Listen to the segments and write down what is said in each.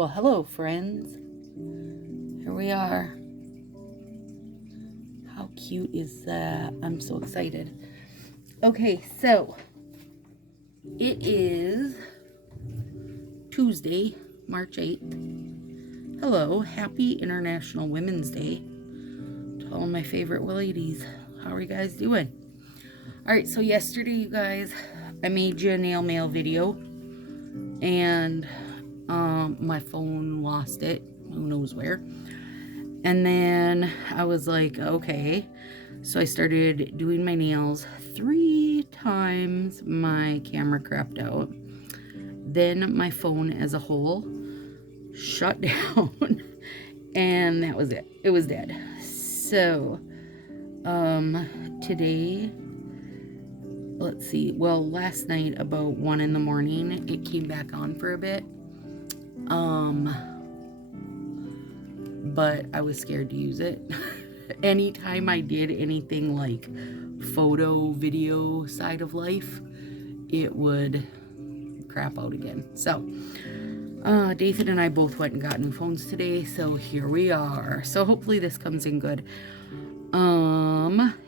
Well, hello, friends. Here we are. How cute is that? I'm so excited. Okay, so it is Tuesday, March 8th. Hello, happy International Women's Day to all my favorite ladies. How are you guys doing? All right, so yesterday, you guys, I made you a nail mail video, and my phone lost it, who knows where. And then I was like, okay, so I started doing my nails 3 times. My camera crapped out. Then my phone as a whole shut down, and that was it. It was dead. So today, let's see, well, last night about 1 in the morning it came back on for a bit, but I was scared to use it. Anytime I did anything like photo video side of life, it would crap out again. So Dathan and I both went and got new phones today, so here we are. So hopefully this comes in good.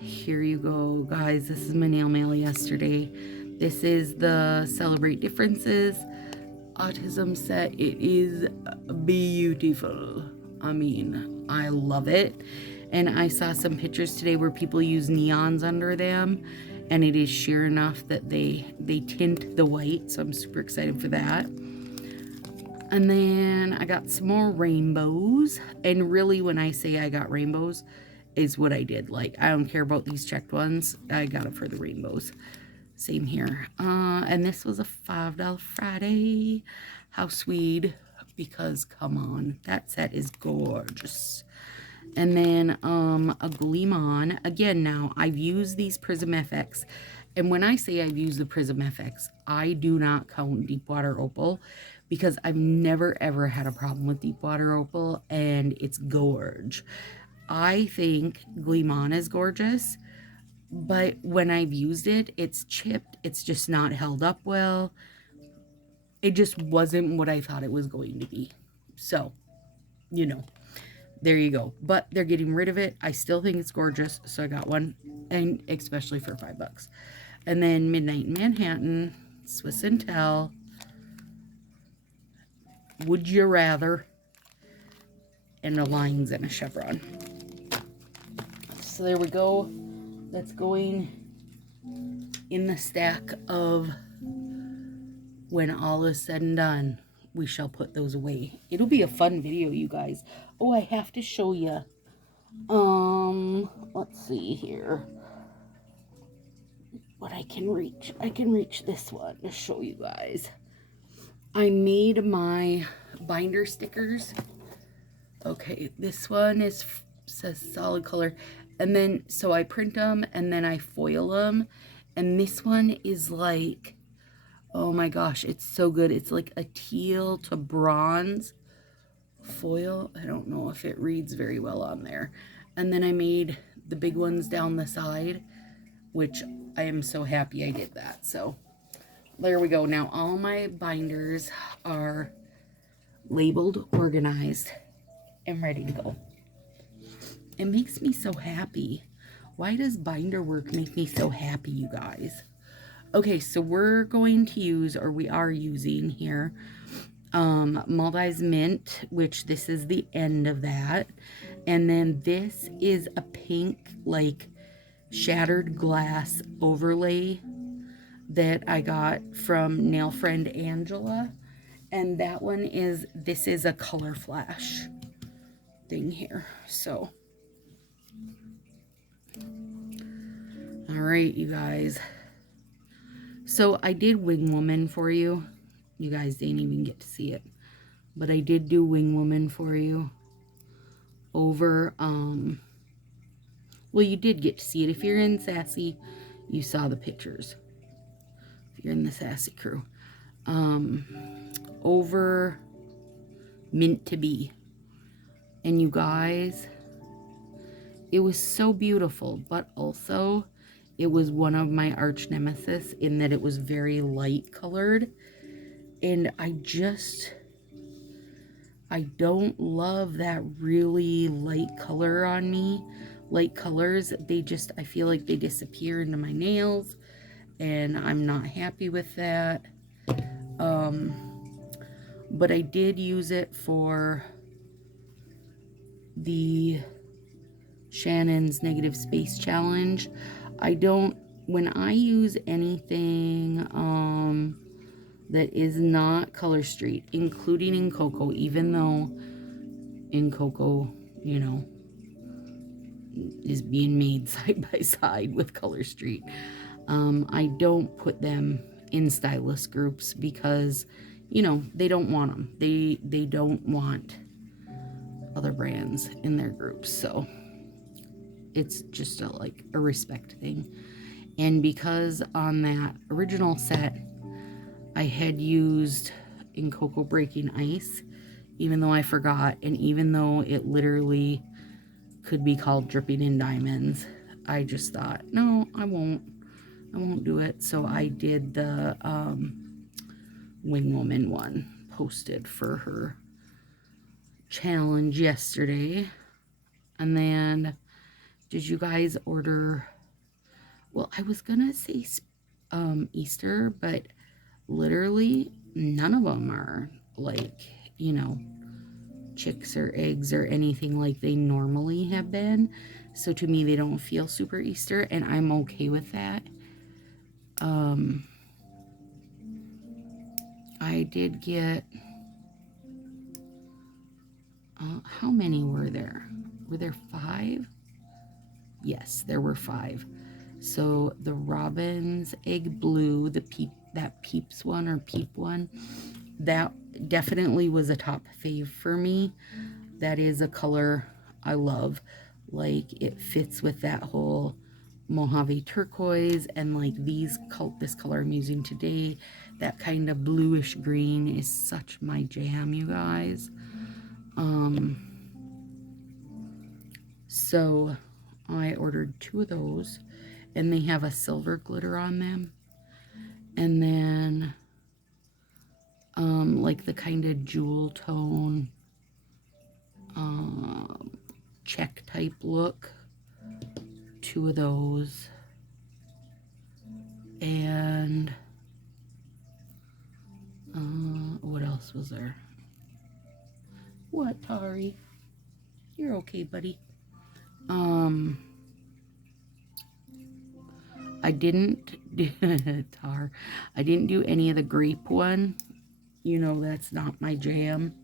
Here you go, guys. This is my nail mail yesterday. This is the Celebrate Differences autism set. It is beautiful. I mean, I love it. And I saw some pictures today where people use neons under them, and it is sheer enough that they tint the white, so I'm super excited for that. And then I got some more rainbows, and really when I say I got rainbows is what I did. Like, I don't care about these checked ones. I got it for the rainbows. Same here. And this was a $5 Friday. How sweet, because come on, that set is gorgeous. And then a Gleam On. Again, now, I've used these Prism FX. And when I say I've used the Prism FX, I do not count Deepwater Opal, because I've never, ever had a problem with Deepwater Opal, and it's gorge. I think Gleam On is gorgeous, but when I've used it, it's chipped. It's just not held up well. It just wasn't what I thought it was going to be. So, you know, there you go. But they're getting rid of it. I still think it's gorgeous, so I got one, and especially for $5. And then Midnight in Manhattan, Swiss and Tell, Would You Rather, and a lines and a chevron. So there we go. That's going in the stack of when all is said and done. We shall put those away. It'll be a fun video, you guys. Oh, I have to show you. Let's see here. What I can reach. I can reach this one to show you guys. I made my binder stickers. Okay, this one says solid color. And then, so I print them and then I foil them. And this one is like, oh my gosh, it's so good. It's like a teal to bronze foil. I don't know if it reads very well on there. And then I made the big ones down the side, which I am so happy I did that. So there we go. Now all my binders are labeled, organized, and ready to go. It makes me so happy. Why does binder work make me so happy, you guys? Okay, so we're going to use, or we are using here, Maldives Mint, which this is the end of that. And then this is a pink, like, shattered glass overlay that I got from nail friend Angela. And that one is, this is a color flash thing here. So, all right, you guys. So I did Wing Woman for you. You guys didn't even get to see it, but I did do Wing Woman for you over, well, you did get to see it. If you're in Sassy, you saw the pictures. If you're in the Sassy crew. Over Mint to Be. And you guys, it was so beautiful, but also it was one of my arch nemesis in that it was very light colored. And I just, I don't love that really light color on me. Light colors, I feel like they disappear into my nails, and I'm not happy with that. But I did use it for the Shannon's Negative Space Challenge. When I use anything that is not Color Street, including in Cocoa, even though in Cocoa, you know, is being made side by side with Color Street, I don't put them in stylist groups because, you know, they don't want them. They don't want other brands in their groups. So it's just like a respect thing. And because on that original set, I had used in Cocoa Breaking Ice, even though I forgot, and even though it literally could be called Dripping in Diamonds, I just thought, no, I won't do it. So I did the Wing Woman one, posted for her challenge yesterday. And then, did you guys order, well, I was gonna say Easter, but literally none of them are like, you know, chicks or eggs or anything like they normally have been. So to me, they don't feel super Easter, and I'm okay with that. I did get, how many were there? Were there 5? Yes, there were 5. So the Robin's Egg Blue, that Peeps one or Peep one, that definitely was a top fave for me. That is a color I love. Like, it fits with that whole Mojave turquoise, and like this color I'm using today, that kind of bluish green, is such my jam, you guys. So I ordered 2 of those, and they have a silver glitter on them. And then like the kind of jewel tone check type look, 2 of those. And what else was there? What, Tari? You're okay, buddy. I didn't do I didn't do any of the grape one. You know, that's not my jam.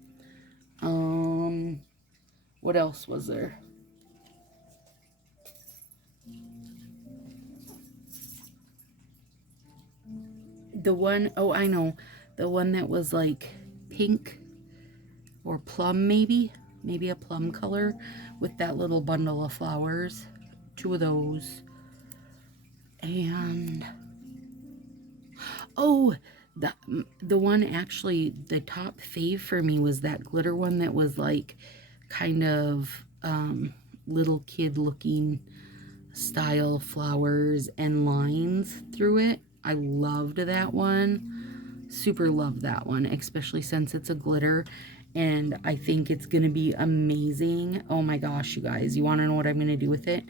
What else was there? The one, oh, I know. The one that was like pink or plum, maybe a plum color with that little bundle of flowers. 2 of those. And oh, the one, actually, the top fave for me was that glitter one that was like kind of little kid looking style flowers and lines through it. I loved that one. Super loved that one, especially since it's a glitter, and I think it's gonna be amazing. Oh my gosh, you guys, you want to know what I'm gonna do with it?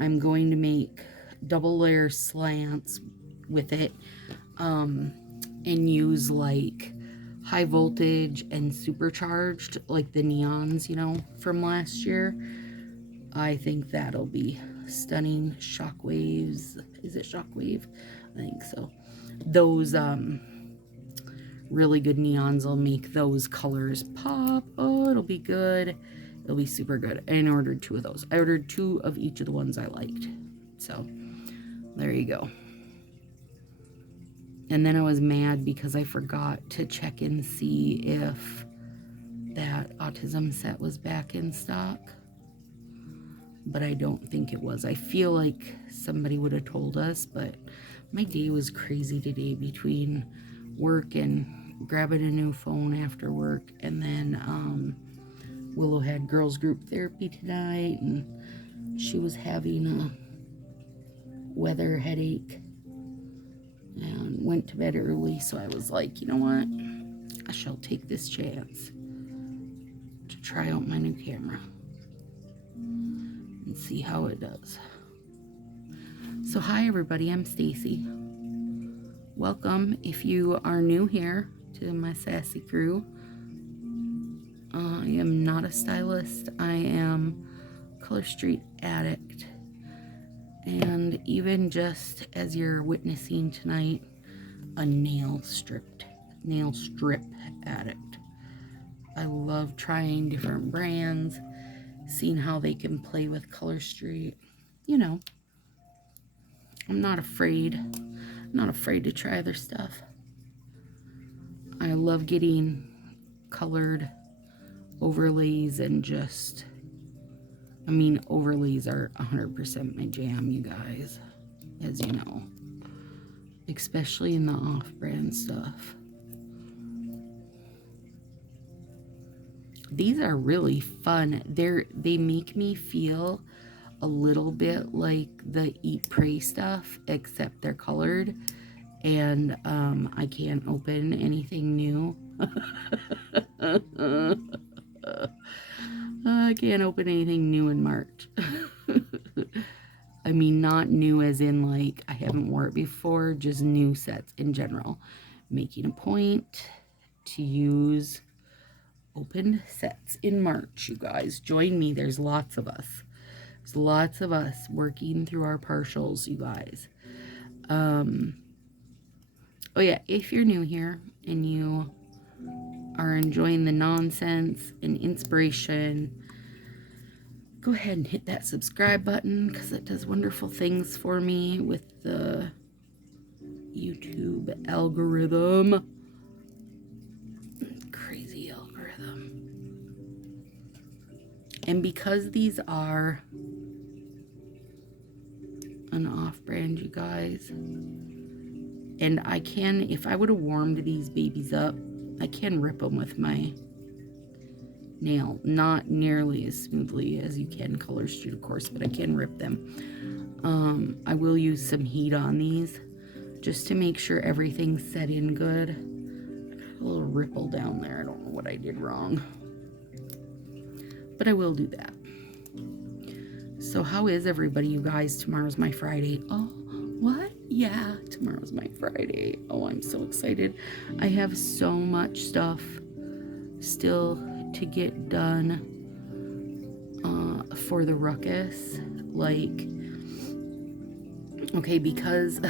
I'm going to make double layer slants with it, and use like high voltage and supercharged, like the neons, you know, from last year. I think that'll be stunning. Shockwaves, is it Shockwave? I think so. Those really good neons will make those colors pop. Oh, it'll be good. It'll be super good. And I ordered 2 of those. I ordered 2 of each of the ones I liked. So there you go. And then I was mad because I forgot to check and see if that autism set was back in stock. But I don't think it was. I feel like somebody would have told us, but my day was crazy today between work and grabbing a new phone after work. And then Willow had girls group therapy tonight, and she was having a weather headache and went to bed early. So I was like, you know what? I shall take this chance. to try out my new camera and see how it does. So hi everybody, I'm Stacy. Welcome if you are new here to my Sassy crew. I am not a stylist. I am Color Street addict. And even just as you're witnessing tonight, a nail strip addict. I love trying different brands, seeing how they can play with Color Street. You know, I'm not afraid to try their stuff. I love getting colored overlays and just, I mean, overlays are 100% my jam, you guys, as you know, especially in the off-brand stuff. These are really fun. They make me feel a little bit like the Eat Pray stuff, except they're colored, and I can't open anything new. I can't open anything new in March. I mean, not new as in like I haven't worn it before, just new sets in general. Making a point to use open sets in March, you guys. Join me. There's lots of us. There's lots of us working through our partials, you guys. Oh yeah, if you're new here and you are enjoying the nonsense and inspiration, go ahead and hit that subscribe button because it does wonderful things for me with the YouTube algorithm. Crazy algorithm. And because these are an off-brand, you guys, and I can, if I would have warmed these babies up, I can rip them with my nail. Not nearly as smoothly as you can Color Street, of course, but I can rip them. I will use some heat on these just to make sure everything's set in good. I got a little ripple down there. I don't know what I did wrong, but I will do that. So how is everybody, you guys? Tomorrow's my Friday. Oh, what? Yeah, tomorrow's my Friday. Oh, I'm so excited. I have so much stuff still to get done for the ruckus. Like, okay, because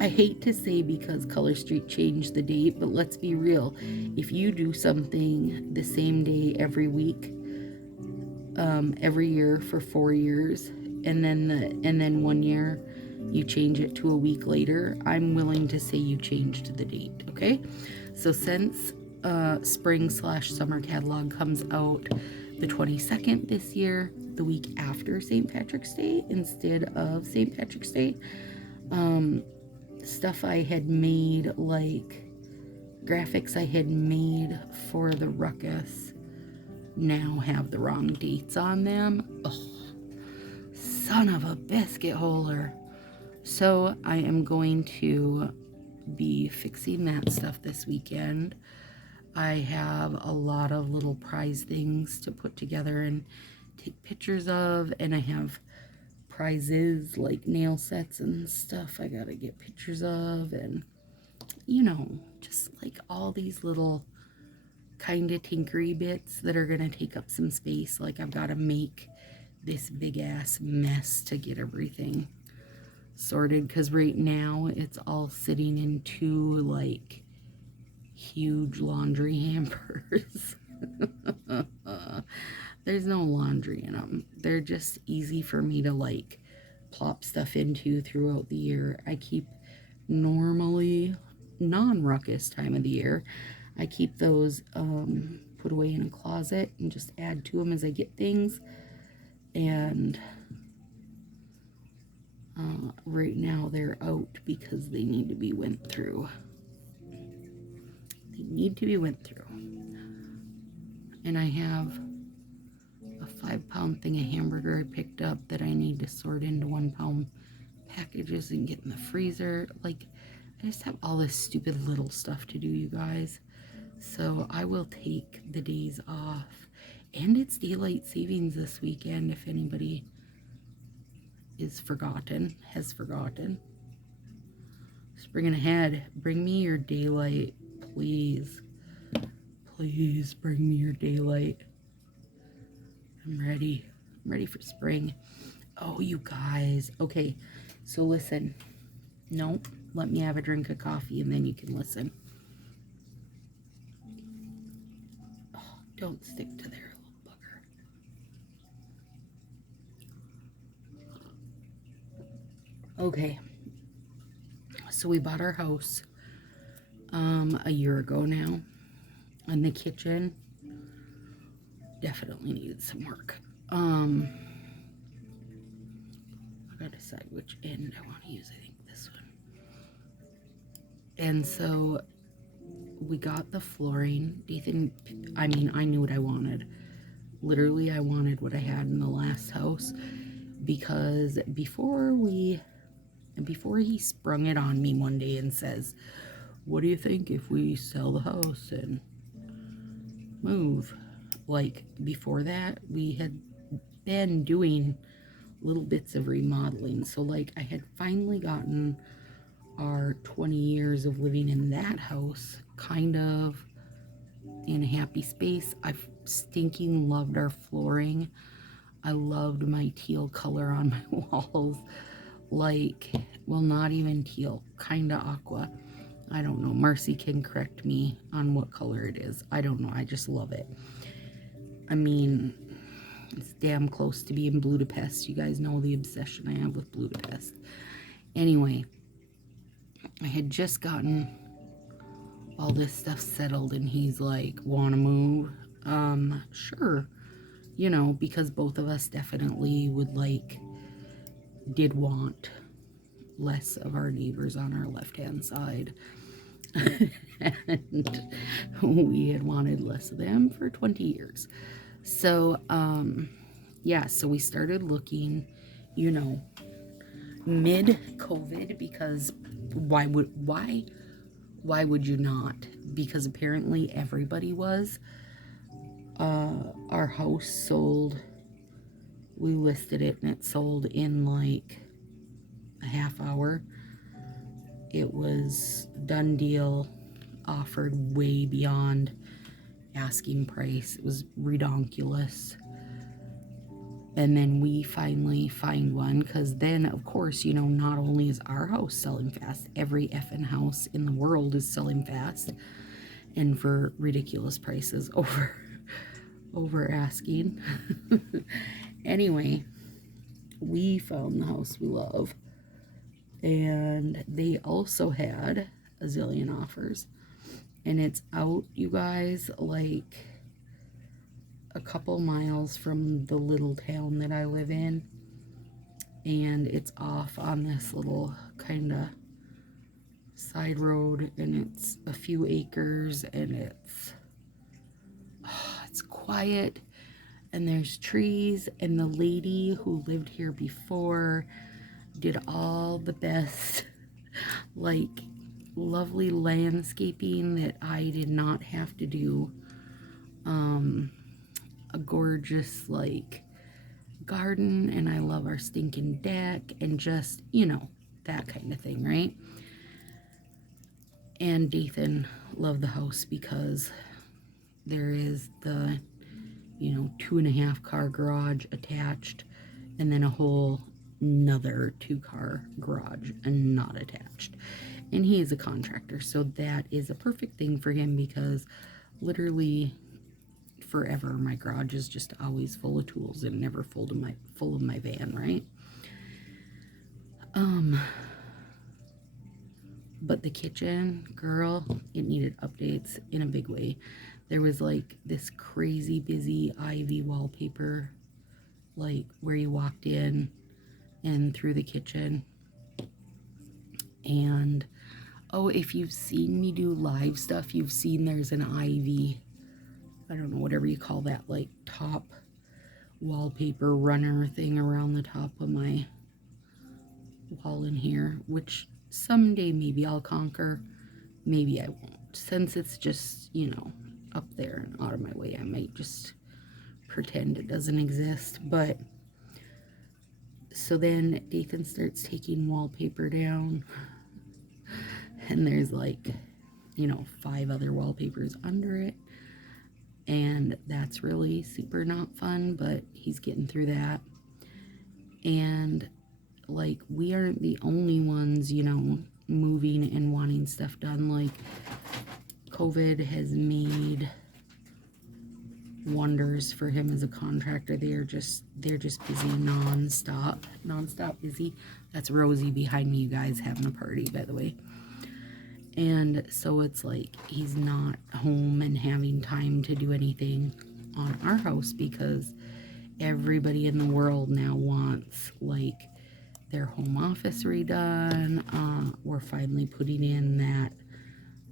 I hate to say because Color Street changed the date, but let's be real. If you do something the same day every week, every year for 4 years, and then 1 year you change it to a week later, I'm willing to say you changed the date. Okay, so since spring/summer catalog comes out the 22nd this year, the week after St. Patrick's Day instead of St. Patrick's Day, stuff I had made, like graphics I had made for the ruckus, now have the wrong dates on them. Oh, son of a biscuit holder. So I am going to be fixing that stuff this weekend. I have a lot of little prize things to put together and take pictures of, and I have prizes like nail sets and stuff I gotta get pictures of, and you know, just like all these little kind of tinkery bits that are gonna take up some space. Like I've got to make this big ass mess to get everything sorted, because right now it's all sitting in 2 like huge laundry hampers. There's no laundry in them. They're just easy for me to like plop stuff into throughout the year. I keep, normally non-ruckus time of the year, I keep those put away in a closet and just add to them as I get things. And right now they're out because they need to be went through. They need to be went through. And I have a 5-pound thing of hamburger I picked up that I need to sort into 1-pound packages and get in the freezer. Like, I just have all this stupid little stuff to do, you guys. So I will take the days off. And it's daylight savings this weekend, if anybody has forgotten. Springing ahead, bring me your daylight, please. Please bring me your daylight. I'm ready. I'm ready for spring. Oh, you guys. Okay, so listen. Nope. Let me have a drink of coffee and then you can listen. Oh, don't stick to there, little bugger. Okay. So we bought our house a year ago now. And the kitchen definitely needed some work. I gotta decide which end I want to use. I think this one. And so we got the flooring. I knew what I wanted. Literally, I wanted what I had in the last house, because before he sprung it on me one day and says, "What do you think if we sell the house and move?" Like, before that, we had been doing little bits of remodeling. So, like, I had finally gotten our 20 years of living in that house kind of in a happy space. I stinking loved our flooring. I loved my teal color on my walls. Like, well, not even teal, kind of aqua. I don't know. Marcy can correct me on what color it is. I don't know. I just love it. I mean, it's damn close to being Budapest. You guys know the obsession I have with Budapest. Anyway, I had just gotten all this stuff settled, and he's like, "Want to move?" Sure. You know, because both of us definitely did want less of our neighbors on our left-hand side. And we had wanted less of them for 20 years. So, yeah, so we started looking, mid-COVID, because why would you not? Because apparently everybody was. Our house sold. We listed it and it sold in like a half hour. It was done deal, offered way beyond asking price. It was redonkulous. And then we finally find one, because then, of course, not only is our house selling fast, every effing house in the world is selling fast and for ridiculous prices over asking. Anyway, we found the house we love, and they also had a zillion offers, and it's out, you guys, like a couple miles from the little town that I live in, and it's off on this little kind of side road, and it's a few acres, and it's quiet, and there's trees, and the lady who lived here before did all the best like lovely landscaping that I did not have to do. A gorgeous like garden, and I love our stinking deck, and just that kind of thing, right? And Dathan loved the house because there is the 2.5 car garage attached, and then a whole another 2-car garage and not attached. And he is a contractor, so that is a perfect thing for him, because literally forever my garage is just always full of tools and never full of my van, right? But the kitchen, girl, it needed updates in a big way. There was like this crazy busy ivy wallpaper, like where you walked in and through the kitchen. And if you've seen me do live stuff, you've seen there's an ivy, I don't know, whatever you call that, like top wallpaper runner thing around the top of my wall in here, which someday maybe I'll conquer, maybe I won't. since it's just, you know, up there and out of my way, I might just pretend it doesn't exist. But so then Dathan starts taking wallpaper down, and there's like, you know, 5 other wallpapers under it, and that's really super not fun, but he's getting through that. And like, we aren't the only ones, you know, moving and wanting stuff done. Like, COVID has made wonders for him as a contractor. They're just busy nonstop busy. That's Rosie behind me, you guys, having a party, by the way. And so it's like he's not home and having time to do anything on our house because everybody in the world now wants like their home office redone. We're finally putting in that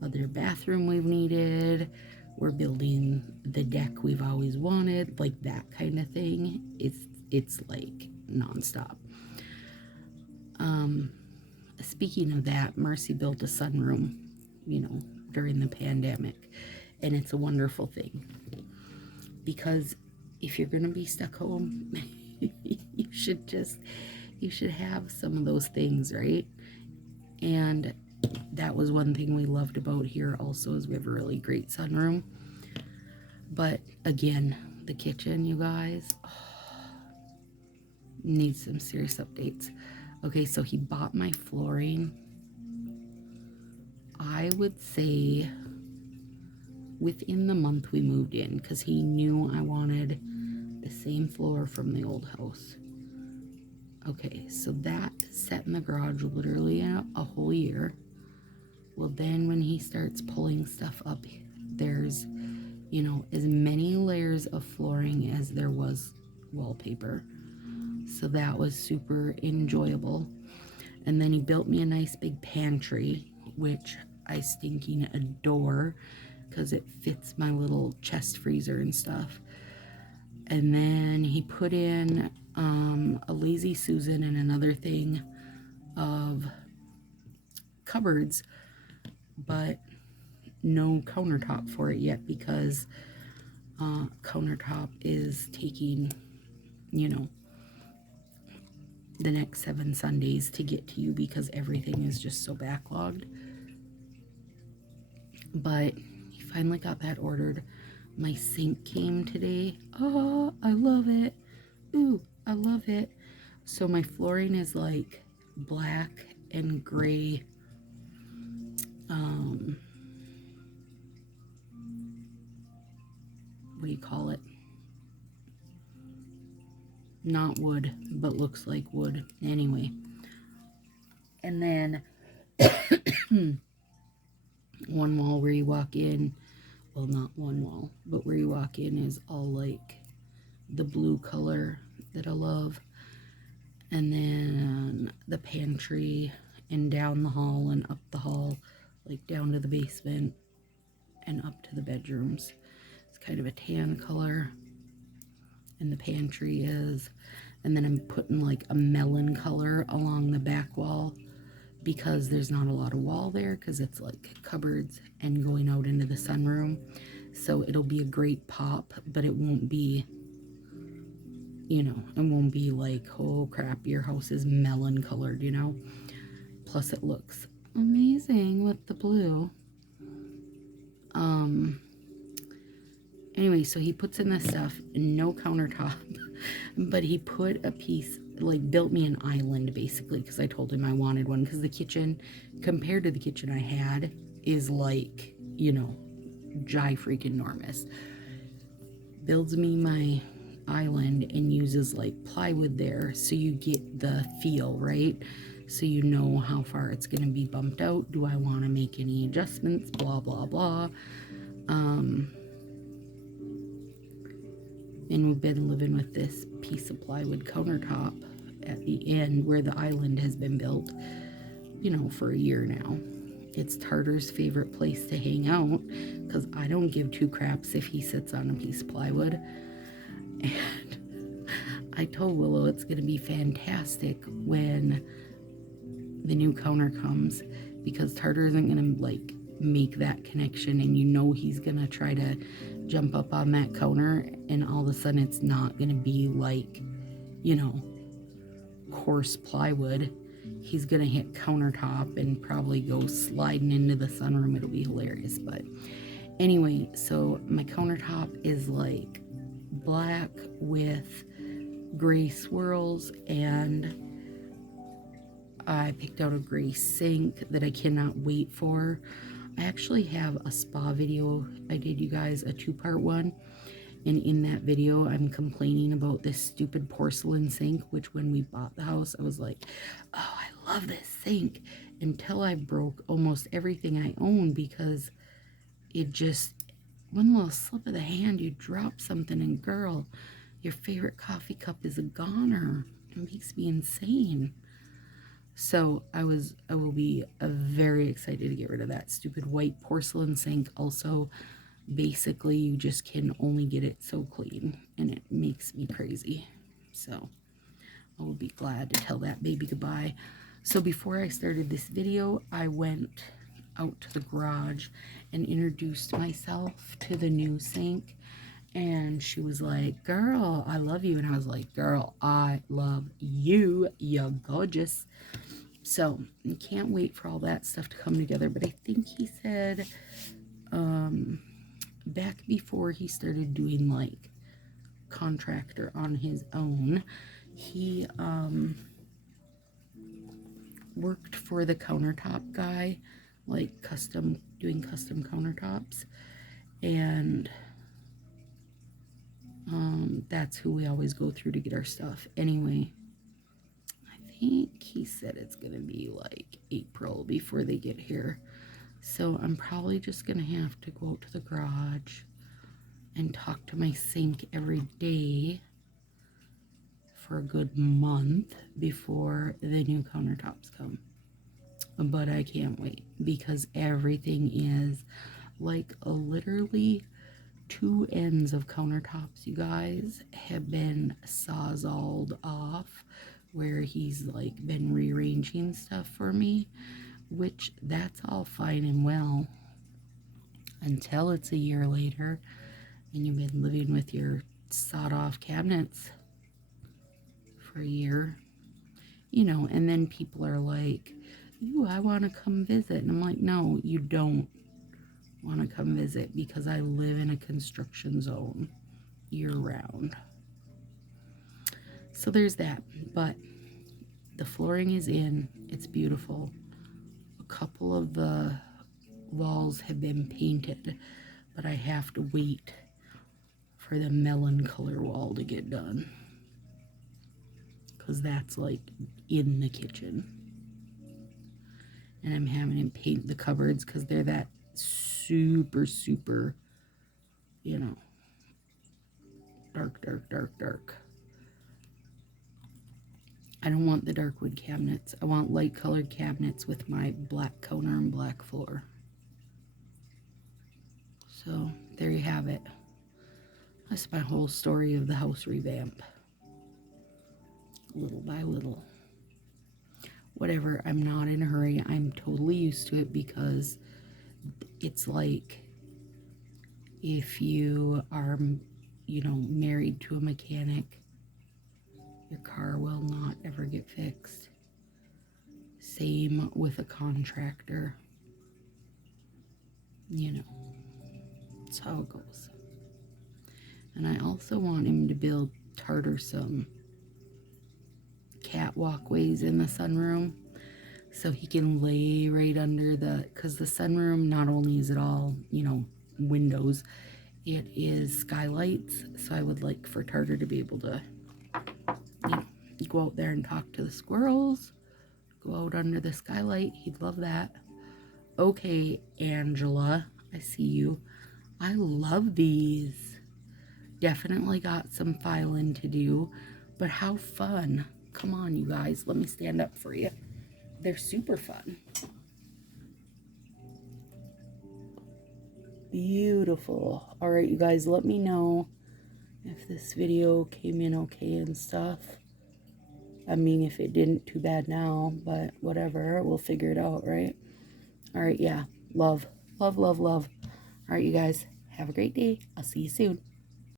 other bathroom we've needed. We're building the deck we've always wanted, like that kind of thing. It's like nonstop. Speaking of that, Marcy built a sunroom, you know, during the pandemic, and it's a wonderful thing because if you're gonna be stuck home, you should have some of those things, right? And that was one thing we loved about here also, is we have a really great sunroom. But again, the kitchen, you guys, needs some serious updates. Okay, so he bought my flooring, I would say within the month we moved in, because he knew I wanted the same floor from the old house. Okay, so that sat in the garage literally a whole year. Well, then when he starts pulling stuff up, there's, you know, as many layers of flooring as there was wallpaper. So that was super enjoyable. And then he built me a nice big pantry, which I stinking adore because it fits my little chest freezer and stuff. And then he put in a Lazy Susan and another thing of cupboards, but no countertop for it yet because countertop is taking, you know, the next 7 Sundays to get to you because everything is just so backlogged. But he finally got that ordered. My sink came today. Oh, I love it. Ooh, I love it. So my flooring is like black and gray. What do you call it? Not wood, but looks like wood. Anyway. And then one wall where you walk in, well, not one wall, but where you walk in is all like the blue color that I love. And then the pantry and down the hall and up the hall, like down to the basement and up to the bedrooms. It's kind of a tan color. And the pantry is, and then I'm putting like a melon color along the back wall because there's not a lot of wall there because it's like cupboards and going out into the sunroom. So it'll be a great pop, but it won't be, you know, it won't be like, oh crap, your house is melon colored, you know. Plus it looks amazing with the blue. Anyway, so he puts in this stuff, no countertop, but he put a piece, like built me an island basically, because I told him I wanted one, because the kitchen, compared to the kitchen I had, is like, you know, freaking enormous. Builds me my island and uses like plywood there, so you get the feel, right? So you know how far it's going to be bumped out. Do I want to make any adjustments? Blah, blah, blah. And we've been living with this piece of plywood countertop at the end where the island has been built, you know, for a year now. It's Tartar's favorite place to hang out because I don't give 2 craps if he sits on a piece of plywood. And I told Willow it's going to be fantastic when the new counter comes because Tartar isn't going to like make that connection, and you know he's gonna try to jump up on that counter, and all of a sudden it's not gonna be like, you know, coarse plywood. He's gonna hit countertop and probably go sliding into the sunroom. It'll be hilarious. But anyway, so my countertop is like black with gray swirls, and I picked out a gray sink that I cannot wait for. I actually have a spa video I did, you guys, a 2-part one. And in that video, I'm complaining about this stupid porcelain sink, which when we bought the house, I was like, oh, I love this sink, until I broke almost everything I own, because it just, one little slip of the hand, you drop something, and girl, your favorite coffee cup is a goner. It makes me insane. So I will be very excited to get rid of that stupid white porcelain sink. Also, basically, you just can only get it so clean, and it makes me crazy. So I will be glad to tell that baby goodbye. So before I started this video, I went out to the garage and introduced myself to the new sink. And she was like, girl, I love you. And I was like, girl, I love you. You're gorgeous. So I can't wait for all that stuff to come together. But I think he said back before he started doing like contractor on his own, he worked for the countertop guy, like doing custom countertops. And that's who we always go through to get our stuff. Anyway, I think he said it's gonna be like April before they get here. So I'm probably just gonna have to go out to the garage and talk to my sink every day for a good month before the new countertops come. But I can't wait, because everything is like literally 2 ends of countertops, you guys, have been sawzalled off, where he's like been rearranging stuff for me, which that's all fine and well until it's a year later and you've been living with your sawed off cabinets for a year, you know. And then people are like, ooh, I want to come visit. And I'm like, no, you don't want to come visit, because I live in a construction zone year round. So there's that. But the flooring is in. It's beautiful. A couple of the walls have been painted, but I have to wait for the melon color wall to get done, because that's like in the kitchen. And I'm having him paint the cupboards, because they're that super, you know, dark. I don't want the dark wood cabinets. I want light colored cabinets with my black counter and black floor. So there you have it. That's my whole story of the house revamp. Little by little. Whatever, I'm not in a hurry. I'm totally used to it, because it's like if you are, you know, married to a mechanic, your car will not ever get fixed. Same with a contractor. You know, that's how it goes. And I also want him to build Tartar some catwalkways in the sunroom, so he can lay right under because the sunroom, not only is it all, you know, windows, it is skylights. So I would like for Tartar to be able to, you know, go out there and talk to the squirrels, go out under the skylight. He'd love that. Okay, Angela, I see you. I love these. Definitely got some filing to do, but how fun. Come on, you guys, let me stand up for you. They're super fun. Beautiful. All right, you guys, let me know if this video came in okay and stuff. I mean, if it didn't, too bad now, but whatever, we'll figure it out, right? All right, yeah, love. Love, love, love. All right, you guys, have a great day. I'll see you soon.